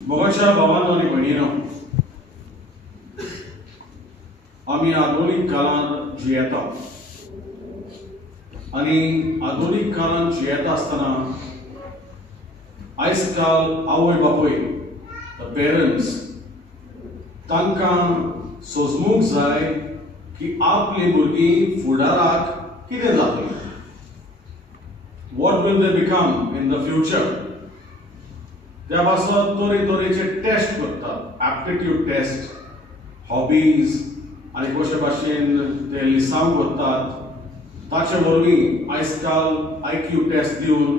मोगाच्या भावांनो आणि भयणींनो, आमी आधुनिक काळांत जियेता आणि आधुनिक काळांत जियेता आसतना आयज काल आवय बापूय पेरंट्स तांकां सोजमूंक जाय की आपली भुरगीं फुडाराक कितें जातलीं, what will they become in the future. त्या पासत तरेतरेचे टेस्ट करतात, एप्टिट्यूड टेस्ट, हॉबीज आनी कशे भाशेन ते लिसांव करतात. ताचे वरवीं आयज काल IQ टेस्ट दिवन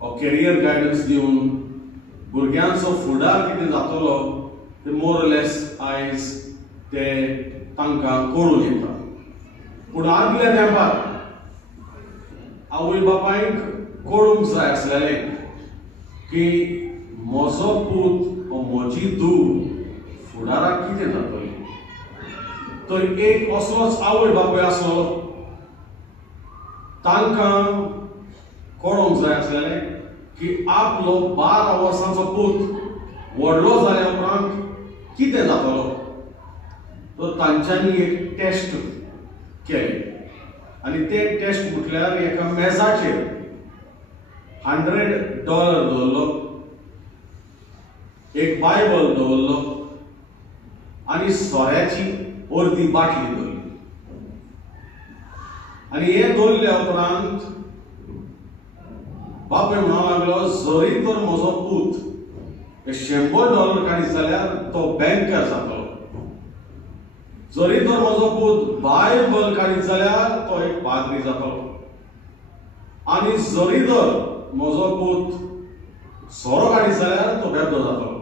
वा कॅरियर गायडन्स दिवन भुरग्यांचो फुडार कितें जातलो ते मोरलेस आयज ते तांकां कळून येता. पूण आदल्या तेंपार आवय बापायक कळूंक जाय आसलेलें की म्हजो पूत वा म्हजी धूव फुडाराक कितें जातली. तर एक असलोच आवय बापूय आसलो, तांकां कळोंक जाय आसलेलें की आपलो 12 वर्सांचो पूत व्हडलो जाल्या उपरांत कितें जातलो. तर तांच्यांनी एक टेस्ट केली आनी ते टेस्ट म्हटल्यार एका मेजाचेर $100 दवरलो, एक बायबल दवरलो आनी सोऱ्याची अर्दी बाटली दवरली. आनी हे दवरल्या उपरांत बापूय म्हणूंक लागलो, जरी तर म्हजो पूत $100 काडीत जाल्यार तो बँकर जातलो, जरी तर म्हजो पूत बायबल काडीत जाल्यार तो एक पाद्री जातलो, आनी जरी तर म्हजो पूत सोरो काडीत जाल्यार तो बेबदो जातलो.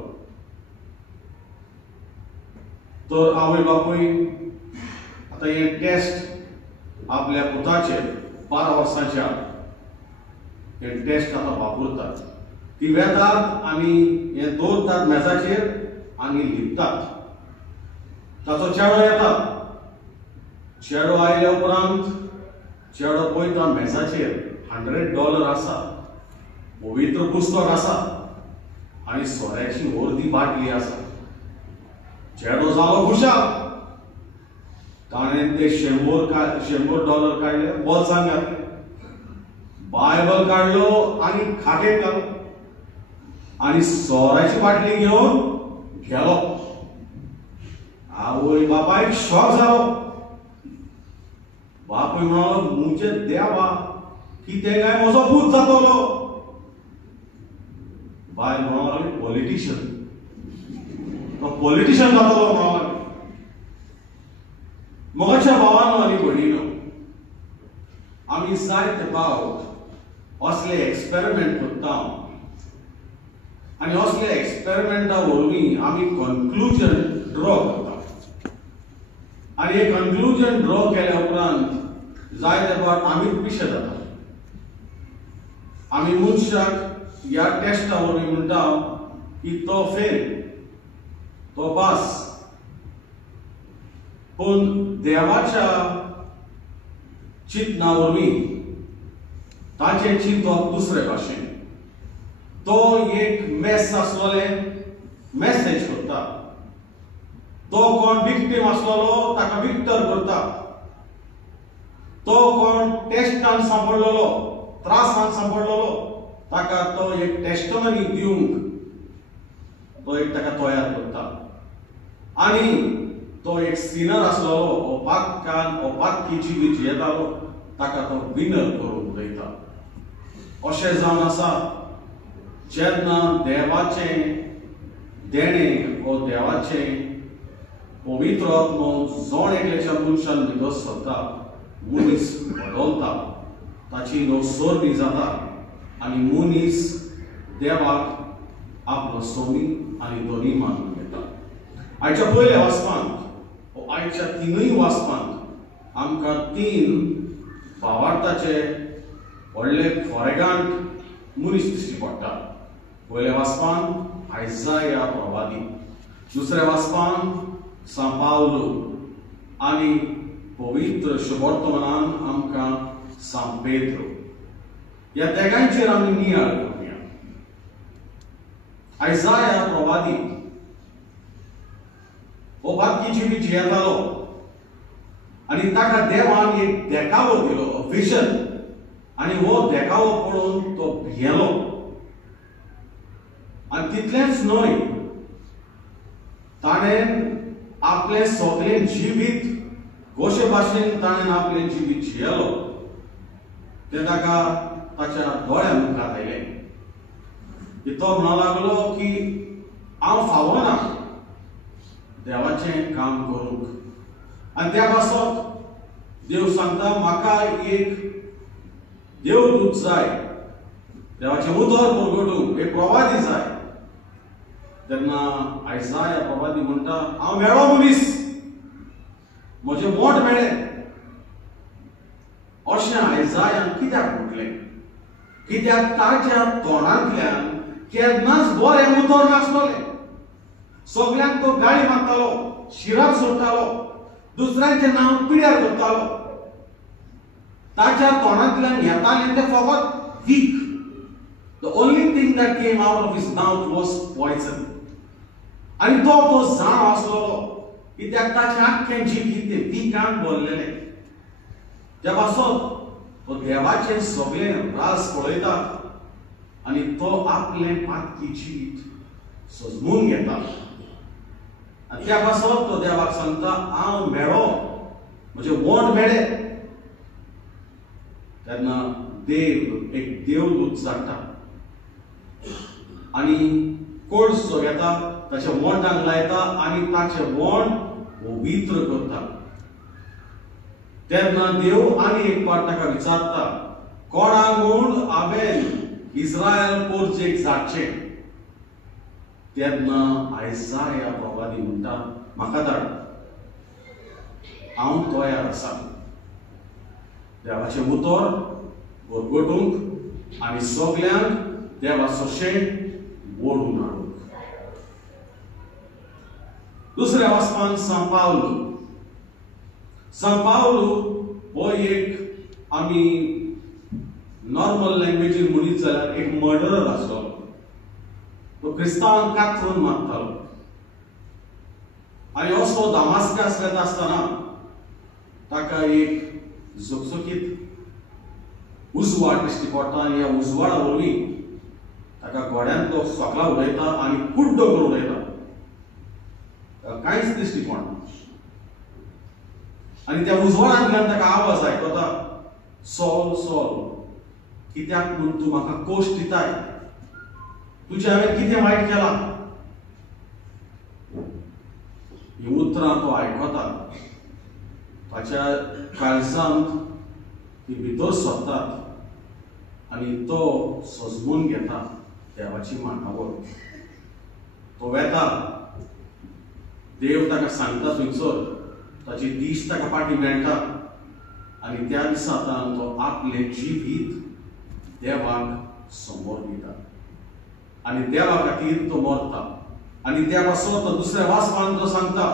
तर आवय बापूय आतां हे टेस्ट आपल्या पुताचेर 12 वर्सांच्या हे टेस्ट आतां वापरतात. ती वेतात आनी हे दवरतात मेजाचेर आनी लिपतात. ताचो चेडो येता, चेडो आयल्या उपरांत चेडो पळयता मेजाचेर $100 आसा, पवित्र पुस्तक आसा आनी सोऱ्याची अर्दी बाटली आसा. चेडो जालो खुशाल, ताणें ते $100 काडले, बोल्सांत घातले, बायबल काडलो आनी खाटेक घालो आनी सोऱ्याची बाटली घेवन गेलो. आवय बापायक शॉक जालो. बापूय म्हणलो, मुजे देवा, कितें काय म्हजो पूत जातलो. बाय म्हणूंक लागली, पॉलिटिशियन, तो पॉलिटिशियन जातलो म्हणूंक लागली. मोगाच्या भावांनो आनी भयणींनो, आमी जायते फावट असले एक्सपेरिमेंट करता आनी असले एक्सपेरिमेंटा वरवीं आमी कन्क्लुजन ड्रॉ करता. आनी हे कन्क्लुजन ड्रॉ केल्या उपरांत जायते फावट आमीच पिशे जाता. आमी मनशाक ह्या टेस्टा वरवीं म्हणटा की तो फेल, तो पास. पूण देवाच्या चिंतना वरवीं ताचें चिंतप दुसरे भाशेन. तो एक मेस आसलोलें मेसेज करता, तो कोण विक्टीम आसलोलो ताका विक्टर करता, तो कोण टेस्टान सांपडलेलो, त्रासान सांपडलेलो ताका तो एक टेस्टमनी दिवंक तो एक ताका तयार करता. आनी तो एक सिनर आसलोलो, ओपाक्की जिवीत जियेतालो, ताका तो विनर करून उडयता. अशें जावन आसा जेन्ना देवाचें देणें वो देवाचें पवित्र आत्मो जोण एकल्याच्या मनशान भितर सरता, मनीस बदलता, ताची नवसोरणी जाता आनी मनीस देवाक आपलो सोमी आनी दोनी मानून घेता. आयच्या पयल्या वाचपांत वो आयच्या तिनूय वाचपांत आमकां 3 भावार्थाचे व्हडले खोरेगांठ मनीस दिश्टी पडटा. पयल्या वाचपांत आयजाया प्रवादी, दुसऱ्या वाचपांत सांपावलो आनी पवित्र शुभवर्तमानान आमकां सांत पेद्रो. ह्या तेगांचेर आमी नियाळ करूया. आयसाया प्रवादी हो बाकी जिवी जियेतालो आणि ताका देवान एक देखावो दिलो, विजन, आणि हो देखावो पळोवन तो भियेलो. आणि तितलेंच न्हय, ताणें आपले सगळें जिवीत कशे भाशेन ताणें आपलें जिवीत जियेलो तें ताका ताच्या दोळ्या मुखार आयलें. तो म्हणूंक लागलो की हांव फावो ना देवाचें काम करूंक. आनी त्या पासत देव सांगता म्हाका एक देवदूत जाय, देवाचें उतर परगटूंक एक प्रवादी जाय. तेन्ना आयसाया प्रवादी म्हणटा हांव मेळ्ळो मनीस, म्हजें मोठ मेळ्ळें. अशें आयसायान कित्याक म्हटलें? कित्याक ताच्या तोंडांतल्यान केन्नाच बरें उतर नासलोलें. सगळ्यांक तो गाळी मारतालो, शिराक सोडटालो, दुसऱ्यांचें नांव पिड्यार करतालो. ताच्या तोंडांतल्यान येतालें तें फकत वीख. The only thing that came out of his mouth was poison. आणि तो जाण आसलोलो कित्याक ताचें आख्खें जिवीत तें विकान भरलेलें. त्या पासत तो देवाचें सगळें रास पळयता आणि तो आपलें पातकी जिवीत सजमून घेता. आनी त्या पासत तो देवाक सांगता हांव मेळ्ळो, म्हजें वोंट मेळ्ळें. तेन्ना देव एक देवदूत धाडटा आनी कोड्स जो घेता ताच्या वोंटांक लायता आनी ताचें वोंट पवित्र करता. तेन्ना देव आनी एक पाट ताका विचारता कोणाक म्हूण हांवें इस्रायल पोरचेक धाडचें. तेन्ना आयसाया प्रवादी म्हणटा म्हाका धाड, हांव तयार आसा देवाचें उतर भरगटूंक आनी सगळ्यांक देवाचो शेण ओडून हाडूंक. दुसऱ्या वाचपान सांत पावलो हो एक आमी नॉर्मल लँग्वेजीन म्हणीत जाल्यार एक मर्डरर आसलो. तो क्रिस्तांवांक कातरून मारतालो आनी असो दामास्कस येता आसतना ताका एक झकझकीत उजवाड दिश्टी पडटा आनी ह्या उजवाडा वरवीं ताका गोड्यान तो सोकला उडयता आनी कुड्डो करून उडयता. कांयच दिश्टी पडना आनी त्या उजवाडांतल्यान ताका आवाज आयकता सॉल सॉल कित्याक म्हूण तूं म्हाका कोश्ट दिताय? तुजें हांवें कितें वायट केलां? ही उतरां तो आयकता. ताच्या काळजांत ती भितर सरतात आनी तो सजमून घेता देवाची मांडावळ. तो वेता, देव ताका सांगता थंयसर, ताची दिश्ट ताका पाटी मेळटा आनी त्या दिसांतल्यान तो आपलें जिवीत देवाक समोर दिता आनी देवा खातीर तो मरता. आनी त्या पासत तो दुसऱ्या वाचपान तो सांगता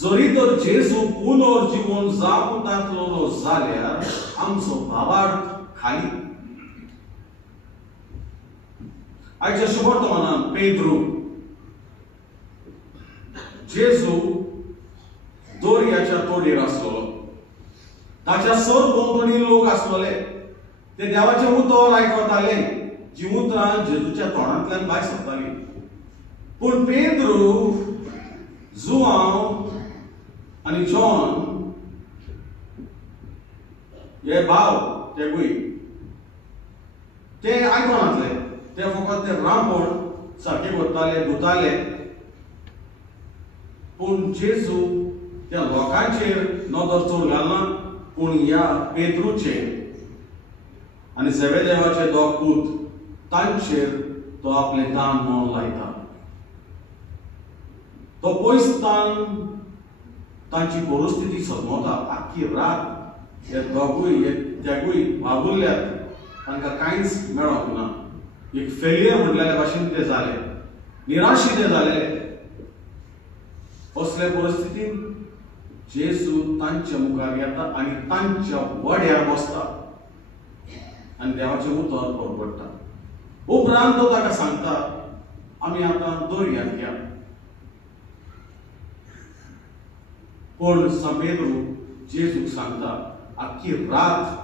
जरी तर जेजू पुनर्जीवन जावून तांतलो जाल्यार आमचो भावार्थ खाली. आयच्या शुभवर्तमानान पेद्रू जेजू दर्याच्या तोडीर आसलोलो. ताच्या सरभोंवतणी लोक आसलोले. ते देवाचें उतर आयकताले, जी उतरां जेजूच्या तोंडांतल्यान भायर सरतालीं. पूण पेद्रू, जुआंव आनी जॉन हे भाव तेगूय ते आयकनासले. ते फकत ते रांपण सारके करताले, धुताले. पूण जेजू त्या लोकांचेर नदर चड घालना, पूण ह्या पेद्रूचेर आनी झेबेदेवाचे दोग पूत तांचेर तो आपलें दान मोल लायता. तो पयसतान तांची परिस्थिती सजमवता. आख्खी रात हे दोगूय तेगूय वागुरल्यात, तांकां कांयच मेळोंक ना. एक फेलियर म्हणलेल्या भाशेन ते जाले, निराशी ते जालेले. असले परिस्थितीन जेजू तांच्या मुखार येता आनी तांच्या वड्यार बसता आनी देवाचें उतर परगटता. उपरांत तो ताका सांगता आमी आतां दर्यांत या पण समेरू जेजूक सांगता आख्खी रात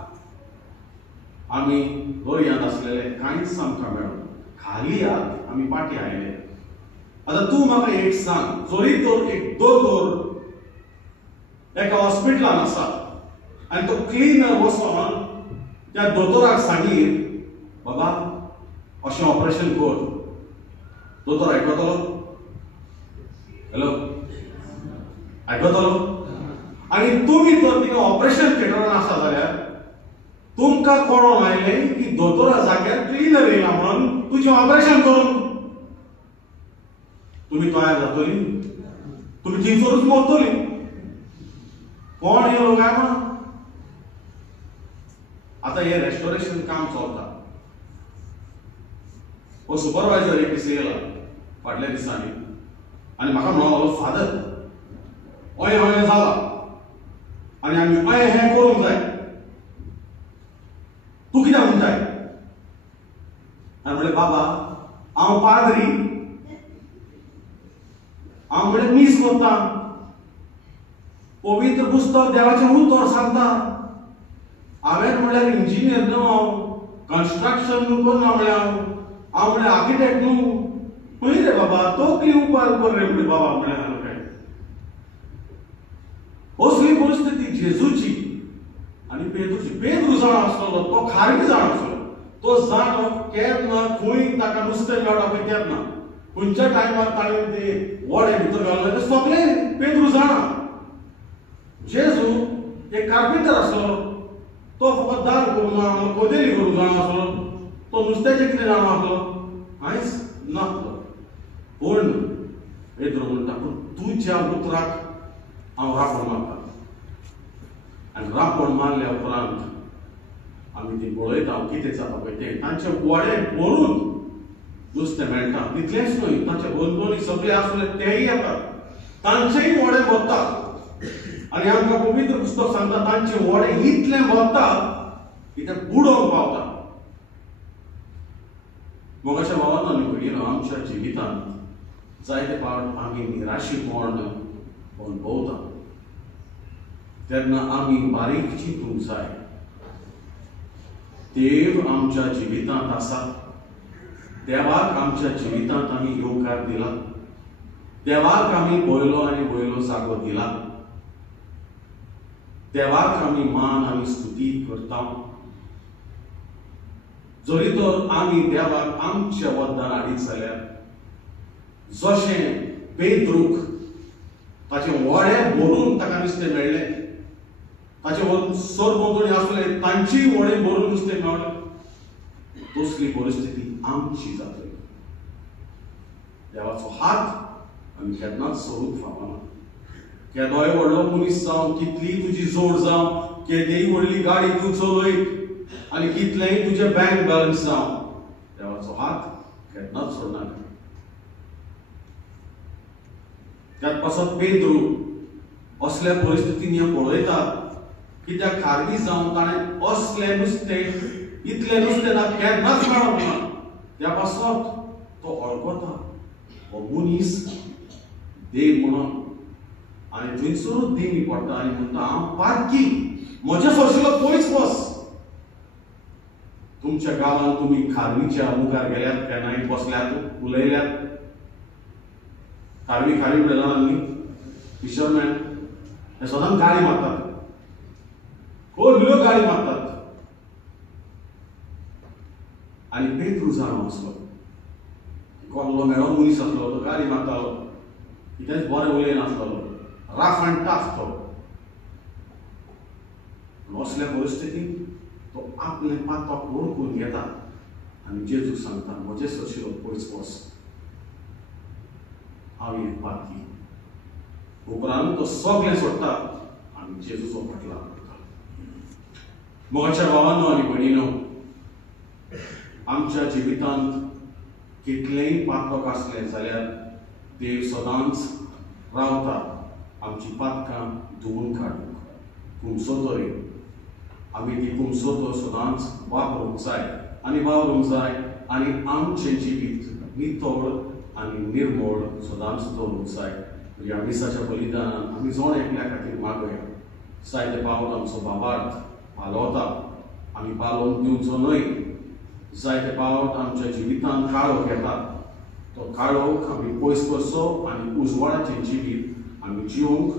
आमी दर्यांत आसलेले कांयच आमकां मेळना खाली यात आमी पाटी आयले आतां तूं म्हाका एक सांग जरी तर एक दोतोर एका हॉस्पिटलान आसा आनी तो क्लिनर वचोन त्या दोतोराक सांगीर बाबा अशें ऑपरेशन कर दोतोर आयकतलो हॅलो आयकतलो आनी तुमी तर तिका ऑपरेशन थिएटरान आसा जाल्यार तुमकां कळोन आयलें की दोतोरा जाग्यार क्लिनर येयला म्हणून तुजें ऑपरेशन करून तुमी तयार जातली तुमी थिंगसरूच मरतली कोण येयलो काय म्हणून आतां हें रेस्टोरेशन काम चलता हो सुपरवायझर एक दीस येयला फाटल्या दिसांनी आनी म्हाका म्हणूंक फादर अयें अयें जाला आनी आमी अयें हें करूंक जाय तूं कितें म्हणटाय हांवें म्हणलें बाबा हांव पाद्री हांव म्हणलें मीस करता पवित्र पुस्तक देवाचें उतर सांगता हांवें म्हणल्यार इंजिनियर न्हू हांव कन्स्ट्रक्शन न्हू करना म्हणलें हांव म्हणलें आर्किटेक्ट न्हू खंय रे बाबा तकली उपार कर रे म्हणलें बाबा म्हणलें हांवें काय असली परिस्थिती जेजूची आनी पेद्रू जाण आसलो तो खारवी जाण आसलो तो जाण केन्ना खंय ताका नुस्तें मेळटा पळय केन्ना खंयच्या टायमार ताणें ते वडे भितर घालले ते सगळें पेद्रू जाणा जेजू एक कार्पेंटर आसलो तो फकत दार करूंक जाणा कोदेली करूंक जाणा आसलो तो नुस्त्याचें कितें जाणा आसलो कांयच नासलो पूण पेद्रू म्हणटा पूण तुज्या उतराक हांव राखण मारता आनी राखण मारल्या उपरांत आमी ती पळयता कितें जाता पळय तें तांचे वडे भरून नुस्तें मेळटा तितलेंच न्हय तांचे बंदोनी सगळे आसले तेय येतात तांचेय वडे भरतात आनी आमकां पवित्र पुस्तक सांगता तांचे वडे इतले भरतात की ते बुडोवंक पावता मोगाच्या भावांनो आनी भयणीनो आमच्या जिवितांत जायते फावट आमी निराशीपण अनुभवता तेन्ना आमी बारीक चिंतूंक जाय देव आमच्या जिवितांत आसा देवाक आमच्या जिवितांत आमी येवकार दिला देवाक आमी वयलो आनी वयलो जागो दिला देवाक आमी मान आनी स्तुती करता जरी तर आमी देवाक आमच्या वद्दान हाडीत जाल्यार जशें पेद्रूक ताचे वडे भरून ताका नुस्तें मेळ्ळें ताचे सरबंदोणी आसले तांचीय वडे भरून नुस्तें मेळ्ळें तसली परिस्थिती आमची जातली देवाचो हात आमी केन्नाच सोडूंक फावना केदोय व्हडलो मनीस जावं कितलीय तुजी जोड जावं केदेय व्हडली गाडी तूं चलय आनी कितलेंय तुजें बँक बॅलन्स जावं देवाचो हात केन्नाच सोडनाका त्यात पासत पेद्रू असल्या परिस्थितीन हे पळयतात की त्या खारवी जावन ताणें असलें नुस्तें इतलें नुस्तें ना केन्नाच मेळोंक ना त्या पासत तो अळकता हो मनीस देव म्हणून आनी थंयसरूच देवी पडटा आनी म्हणटा हांव पारकी म्हज्या सोशिलो पयस वच तुमच्या गांवांत तुमी खारवीच्या मुखार गेल्यात केन्नाय बसल्यात उलयल्यात खारवी खारवी उडयला न्ही फिशरमॅन हे सदांच गाडी मारतात खोल्ल्यो गाडी मारतात आनी पेद्रू जाणो असलो कोल्लो मेळो मनीस आसलो तो गाडी मारतालो कितेंच बरें उलयनासलो राफ आनी टाफ तो असल्या परिस्थितींत तो आपलें पातक ओळखून घेता आनी जेजूक सांगता म्हजे सोशिलो पयस वच हांव एक पारकी उपरांत तो सगळें सोडटा आनी जेजूचो फाटल्यान करता मोगाच्या भावांनो आनी भयणीनो आमच्या जिवितांत कितलेंय पातक आसलें जाल्यार देव सदांच रावता आमची पातकां धुवून काडूंक कुमसो तरी आमी ती कुमसो तो सदांच वापरूंक जाय आनी वावरूंक जाय आनी आमचें जिवीत नितळ आनी निर्मोळ सदांच दवरूंक जाय. ह्या मिसाच्या बलिदानान आमी जोण एकल्या खातीर मागोया. जायते फावट आमचो बाबार्थ पालवता, आमी पालोवन दिवचो न्हय. जायते फावट आमच्या जिवितांत काळोख येता, तो काळोख आमी पयस करचो आनी उजवाडाचें जिवीत आमी जिवंक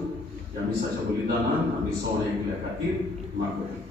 ह्या मिसाच्या बलिदानान आमी सोण एकल्या खातीर मागोया.